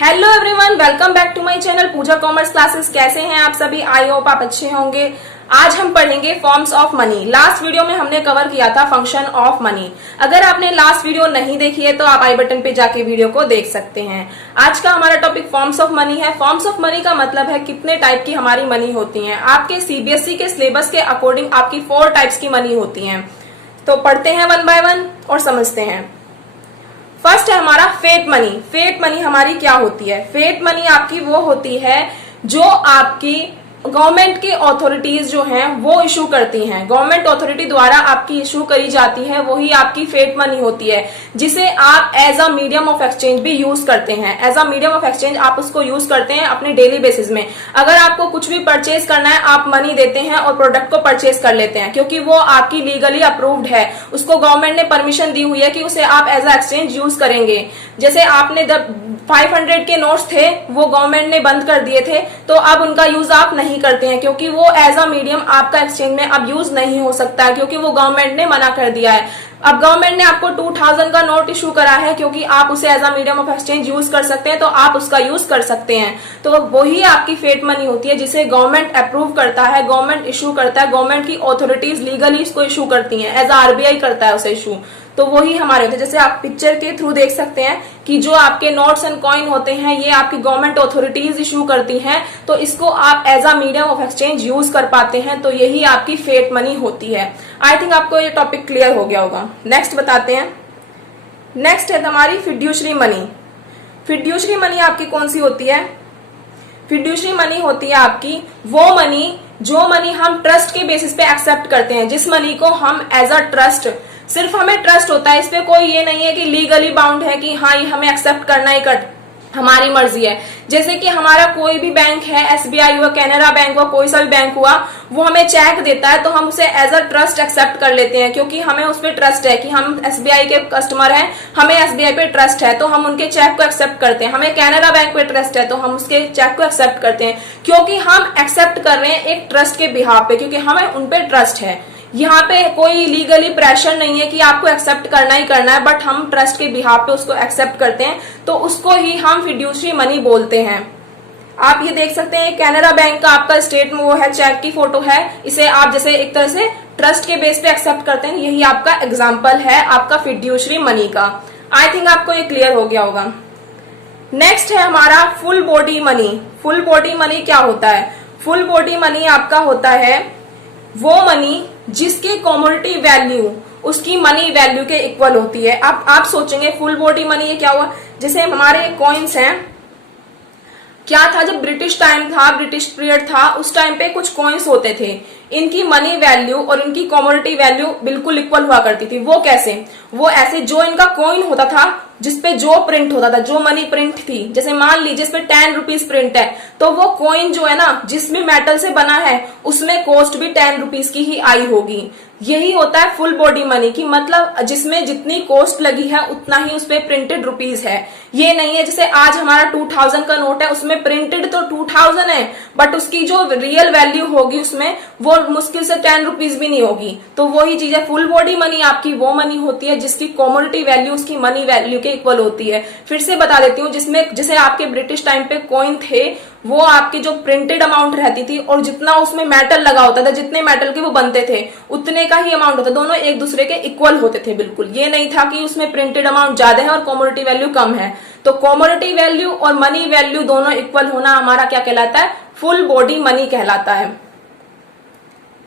Hello everyone, welcome back to my channel Pooja commerce classes. कैसे हैं आप सभी? आई होप आप अच्छे होंगे। आज हम पढ़ेंगे forms of money. Last video में हमने कवर किया था फंक्शन ऑफ मनी। अगर आपने लास्ट वीडियो नहीं देखी है तो आप आई बटन पे जाके वीडियो को देख सकते हैं। आज का हमारा टॉपिक फॉर्म्स ऑफ मनी है। फॉर्म्स ऑफ मनी का मतलब है कितने टाइप की हमारी मनी होती है। आपके सीबीएसई के सिलेबस के अकॉर्डिंग आपकी 4 टाइप्स की मनी होती है। तो पढ़ते हैं वन बाय वन और समझते हैं। फर्स्ट है हमारा फेट मनी। फेट मनी हमारी क्या होती है? फेट मनी आपकी वो होती है जो आपकी गवर्नमेंट की अथॉरिटीज जो हैं वो इशू करती हैं। गवर्नमेंट अथॉरिटी द्वारा आपकी इशू करी जाती है, वही आपकी फेट मनी होती है, जिसे आप as a medium of exchange भी यूज करते हैं। As a medium of exchange आप उसको यूज करते हैं अपने डेली बेसिस में। अगर आपको कुछ भी परचेज करना है, आप मनी देते हैं और प्रोडक्ट को परचेज कर लेते हैं, क्योंकि वो आपकी लीगली अप्रूव्ड है। उसको गवर्नमेंट ने परमिशन दी हुई है कि उसे आप एज अ एक्सचेंज यूज करेंगे। जैसे आपने 500 के नोट्स थे, वो गवर्नमेंट ने बंद कर दिए थे, तो अब उनका यूज आप नहीं करते हैं, क्योंकि वो एज अ मीडियम आपका एक्सचेंज में अब यूज नहीं हो सकता है, क्योंकि वो गवर्नमेंट ने मना कर दिया है। अब गवर्नमेंट ने आपको 2000 का नोट इशू करा है, क्योंकि आप उसे as a medium of exchange use कर सकते हैं, तो आप उसका यूज कर सकते हैं। तो वही आपकी फेट मनी होती है, जिसे गवर्नमेंट अप्रूव करता है, गवर्नमेंट इशू करता है, गवर्नमेंट की अथॉरिटीज लीगली इसको इशू करती हैं, एज आरबीआई करता है उसे इशू। तो वही हमारे होते हैं। जैसे आप पिक्चर के थ्रू देख सकते हैं कि जो आपके नोट्स एंड कॉइन होते हैं, ये आपकी गवर्नमेंट अथॉरिटीज इशू करती हैं, तो इसको आप as a medium of exchange use कर पाते हैं। तो यही आपकी फेट मनी होती है। आई थिंक आपको ये टॉपिक क्लियर हो गया होगा। नेक्स्ट बताते हैं। नेक्स्ट है हमारी फिड्यूशरी मनी। फिड्यूशरी मनी आपकी कौन सी होती है? फिड्यूशरी मनी होती है आपकी वो मनी जो मनी हम ट्रस्ट के बेसिस पे एक्सेप्ट करते हैं, जिस मनी को हम एज अ ट्रस्ट, सिर्फ हमें ट्रस्ट होता है, इस पे कोई ये नहीं है कि लीगली बाउंड है कि हाँ ये हमें एक्सेप्ट करना ही हमारी मर्जी है। जैसे कि हमारा कोई भी बैंक है, एसबीआई हुआ, कैनरा बैंक हुआ, कोई सा भी बैंक हुआ, वो हमें चेक देता है तो हम उसे एज अ ट्रस्ट एक्सेप्ट कर लेते हैं, क्योंकि हमें उस पर ट्रस्ट है कि हम एसबीआई के कस्टमर हैं, हमें एसबीआई पे ट्रस्ट है, तो हम उनके चेक को एक्सेप्ट करते हैं। हमें कैनरा बैंक पे ट्रस्ट है तो हम उसके चेक को एक्सेप्ट करते हैं, क्योंकि हम एक्सेप्ट कर रहे हैं एक ट्रस्ट के बिहाफ पे, क्योंकि हमें उन पे ट्रस्ट है। यहाँ पे कोई लीगली प्रेशर नहीं है कि आपको एक्सेप्ट करना ही करना है, बट हम ट्रस्ट के बिहाफ पे उसको एक्सेप्ट करते हैं, तो उसको ही हम फिड्यूशरी मनी बोलते हैं। आप ये देख सकते हैं कैनरा बैंक का आपका स्टेट में वो है, चेक की फोटो है, इसे आप जैसे एक तरह से ट्रस्ट के बेस पे एक्सेप्ट करते हैं, यही आपका एग्जाम्पल है आपका फिड्यूशरी मनी का। आई थिंक आपको ये क्लियर हो गया होगा। नेक्स्ट है हमारा full body money. Full body money क्या होता है? फुल बॉडी मनी आपका होता है वो मनी जिसकी कमोडिटी वैल्यू उसकी मनी वैल्यू के इक्वल होती है। अब आप सोचेंगे फुल बॉडी मनी ये क्या हुआ? जैसे हमारे कॉइन्स हैं, क्या था जब ब्रिटिश टाइम था, ब्रिटिश पीरियड था, उस टाइम पे कुछ कॉइन्स होते थे, इनकी मनी वैल्यू और इनकी कमोडिटी वैल्यू बिल्कुल इक्वल हुआ करती थी। वो कैसे? वो ऐसे, जो इनका कॉइन होता था जिसपे जो प्रिंट होता था, जो मनी प्रिंट थी, जैसे मान लीजिए इस पे 10 रुपीज प्रिंट है, तो वो कॉइन जो है ना, जिसमें मेटल से बना है, उसमें कॉस्ट भी 10 रुपीज की ही आई होगी। यही होता है फुल बॉडी मनी की, मतलब जिसमें जितनी कॉस्ट लगी है उतना ही उस पे प्रिंटेड रुपीज है। ये नहीं है जैसे आज हमारा 2000 का नोट है, उसमें प्रिंटेड तो 2000 है, बट उसकी जो रियल वैल्यू होगी उसमें वो मुश्किल से 10 रुपीज भी नहीं होगी। तो वही चीज है, फुल बॉडी मनी आपकी वो मनी होती है जिसकी कमोडिटी वैल्यू उसकी मनी वैल्यू के इक्वल होती है। फिर से बता देती हूँ, जिसमें जैसे आपके ब्रिटिश टाइम पे कॉइन थे, वो आपकी जो प्रिंटेड अमाउंट रहती थी और जितना उसमें मेटल लगा होता था, जितने मेटल के वो बनते थे उतने का ही अमाउंट होता, दोनों एक दूसरे के इक्वल होते थे बिल्कुल। ये नहीं था कि उसमें प्रिंटेड अमाउंट ज्यादा है और कमोडिटी वैल्यू कम है। तो कमोडिटी वैल्यू और मनी वैल्यू दोनों इक्वल होना हमारा क्या कहलाता है? फुल बॉडी मनी कहलाता है।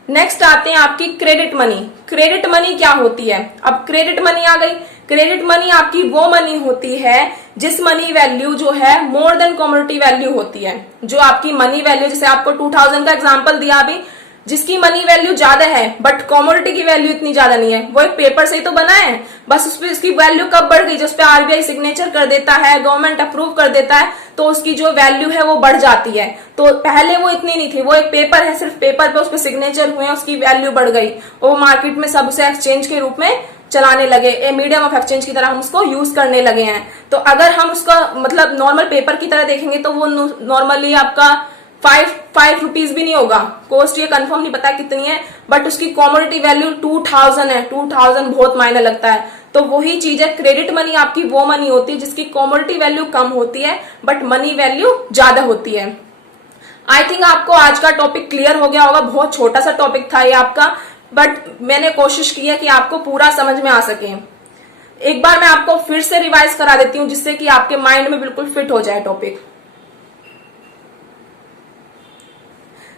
नेक्स्ट आते हैं आपकी क्रेडिट मनी। क्रेडिट मनी क्या होती है? अब क्रेडिट मनी आ गई। क्रेडिट मनी आपकी वो मनी होती है जिस मनी वैल्यू जो है मोर देन कमोडिटी वैल्यू होती है। जो आपकी मनी वैल्यू, जैसे आपको 2000 का एग्जांपल दिया अभी, जिसकी मनी वैल्यू ज्यादा है बट कमोडिटी की वैल्यू इतनी ज्यादा नहीं है, वो एक पेपर से ही तो बना है, बस उस पर इसकी वैल्यू कब बढ़ गई, जो उस पर आरबीआई सिग्नेचर कर देता है, गवर्नमेंट अप्रूव कर देता है, तो उसकी जो वैल्यू है वो बढ़ जाती है। तो पहले वो इतनी नहीं थी, वो एक पेपर है, सिर्फ पेपर पे उस पर सिग्नेचर हुए, उसकी वैल्यू बढ़ गई, वो मार्केट में सब उसे एक्सचेंज के रूप में चलाने लगे, ए मीडियम ऑफ एक्सचेंज की तरह हम उसको यूज करने लगे हैं। तो अगर हम उसका मतलब नॉर्मल पेपर की तरह देखेंगे तो वो नॉर्मली आपका 5 रुपीज भी नहीं होगा, कॉस्ट ये कंफर्म नहीं पता कितनी है, बट उसकी कमोडिटी वैल्यू 2000 है। 2000 बहुत मायने लगता है। तो वही चीज है, क्रेडिट मनी आपकी वो मनी होती है जिसकी कमोडिटी वैल्यू कम होती है बट मनी वैल्यू ज्यादा होती है। आई थिंक आपको आज का टॉपिक क्लियर हो गया होगा। बहुत छोटा सा टॉपिक था ये आपका, बट मैंने कोशिश की है कि आपको पूरा समझ में आ सके। एक बार मैं आपको फिर से रिवाइज करा देती हूँ जिससे कि आपके माइंड में बिल्कुल फिट हो जाए टॉपिक।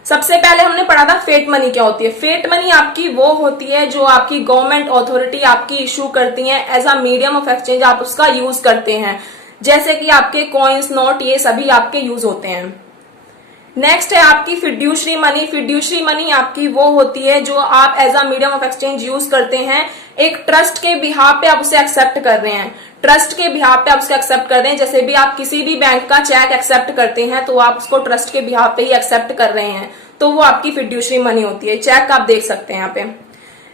सबसे पहले हमने पढ़ा था फेट मनी क्या होती है। फेट मनी आपकी वो होती है जो आपकी गवर्नमेंट अथॉरिटी आपकी इशू करती है as a medium of exchange, आप उसका यूज करते हैं, जैसे कि आपके कॉइन्स, नोट, ये सभी आपके यूज होते हैं। नेक्स्ट है आपकी फिड्यूशरी मनी। फिड्यूशरी मनी आपकी वो होती है जो आप as a medium of exchange use करते हैं, एक ट्रस्ट के बिहाफ पे आप उसे एक्सेप्ट कर रहे हैं, ट्रस्ट के बिहाफ पे आप उसको एक्सेप्ट कर रहे हैं। जैसे भी आप किसी भी बैंक का चेक एक्सेप्ट करते हैं तो आप उसको ट्रस्ट के बिहाफ पे ही एक्सेप्ट कर रहे हैं, तो वो आपकी फिड्यूशरी मनी होती है। चेक आप देख सकते हैं यहाँ पे।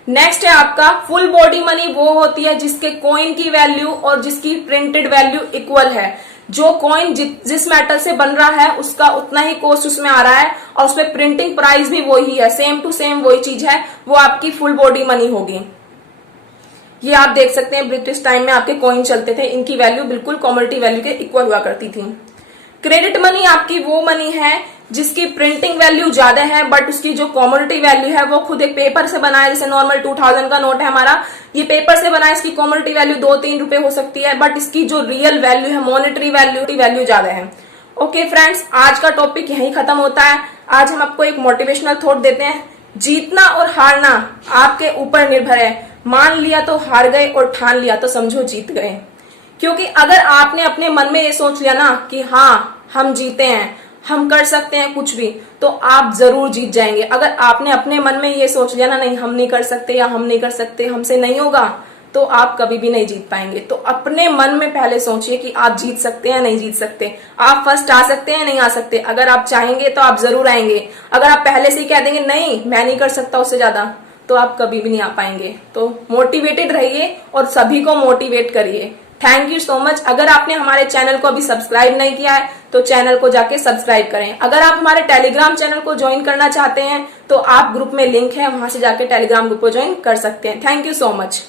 नेक्स्ट है आपका फुल बॉडी मनी। वो होती है जिसके कॉइन की वैल्यू और जिसकी प्रिंटेड वैल्यू इक्वल है। जो कॉइन जिस मेटल से बन रहा है उसका उतना ही कॉस्ट उसमें आ रहा है और उसमें प्रिंटिंग प्राइस भी वही है, सेम टू सेम वही चीज है, वो आपकी फुल बॉडी मनी होगी। ये आप देख सकते हैं ब्रिटिश टाइम में आपके कॉइन चलते थे, इनकी वैल्यू बिल्कुल कमोडिटी वैल्यू के इक्वल हुआ करती थी। क्रेडिट मनी आपकी वो मनी है जिसकी प्रिंटिंग वैल्यू ज्यादा है बट उसकी जो कमोडिटी वैल्यू है वो खुद एक पेपर से बना है। जैसे नॉर्मल 2000 का नोट है हमारा, ये पेपर से बना है, इसकी कमोडिटी वैल्यू 2-3 रुपए हो सकती है बट इसकी जो रियल वैल्यू है, मॉनेटरी वैल्यू ज्यादा है। ओके फ्रेंड्स, आज का टॉपिक यहीं खत्म होता है। आज हम आपको एक मोटिवेशनल थॉट देते हैं, जीतना और हारना आपके ऊपर निर्भर है। मान लिया तो हार गए और ठान लिया तो समझो जीत गए। क्योंकि अगर आपने अपने मन में ये सोच लिया ना कि हाँ हम जीते हैं, हम कर सकते हैं कुछ भी, तो आप जरूर जीत जाएंगे। अगर आपने अपने मन में ये सोच लिया ना नहीं हम नहीं कर सकते या हम नहीं कर सकते, हमसे नहीं होगा, तो आप कभी भी नहीं जीत पाएंगे। तो अपने मन में पहले सोचिए कि आप जीत सकते हैं नहीं जीत सकते, आप फर्स्ट आ सकते हैं नहीं आ सकते। अगर आप चाहेंगे तो आप जरूर आएंगे। अगर आप पहले से ही कह देंगे नहीं मैं नहीं कर सकता उससे ज्यादा, तो आप कभी भी नहीं आ पाएंगे। तो मोटिवेटेड रहिए और सभी को मोटिवेट करिए। Thank you so much. अगर आपने हमारे चैनल को अभी सब्सक्राइब नहीं किया है तो चैनल को जाके सब्सक्राइब करें। अगर आप हमारे टेलीग्राम चैनल को ज्वाइन करना चाहते हैं तो आप ग्रुप में लिंक है, वहां से जाके टेलीग्राम ग्रुप को ज्वाइन कर सकते हैं। Thank you so much.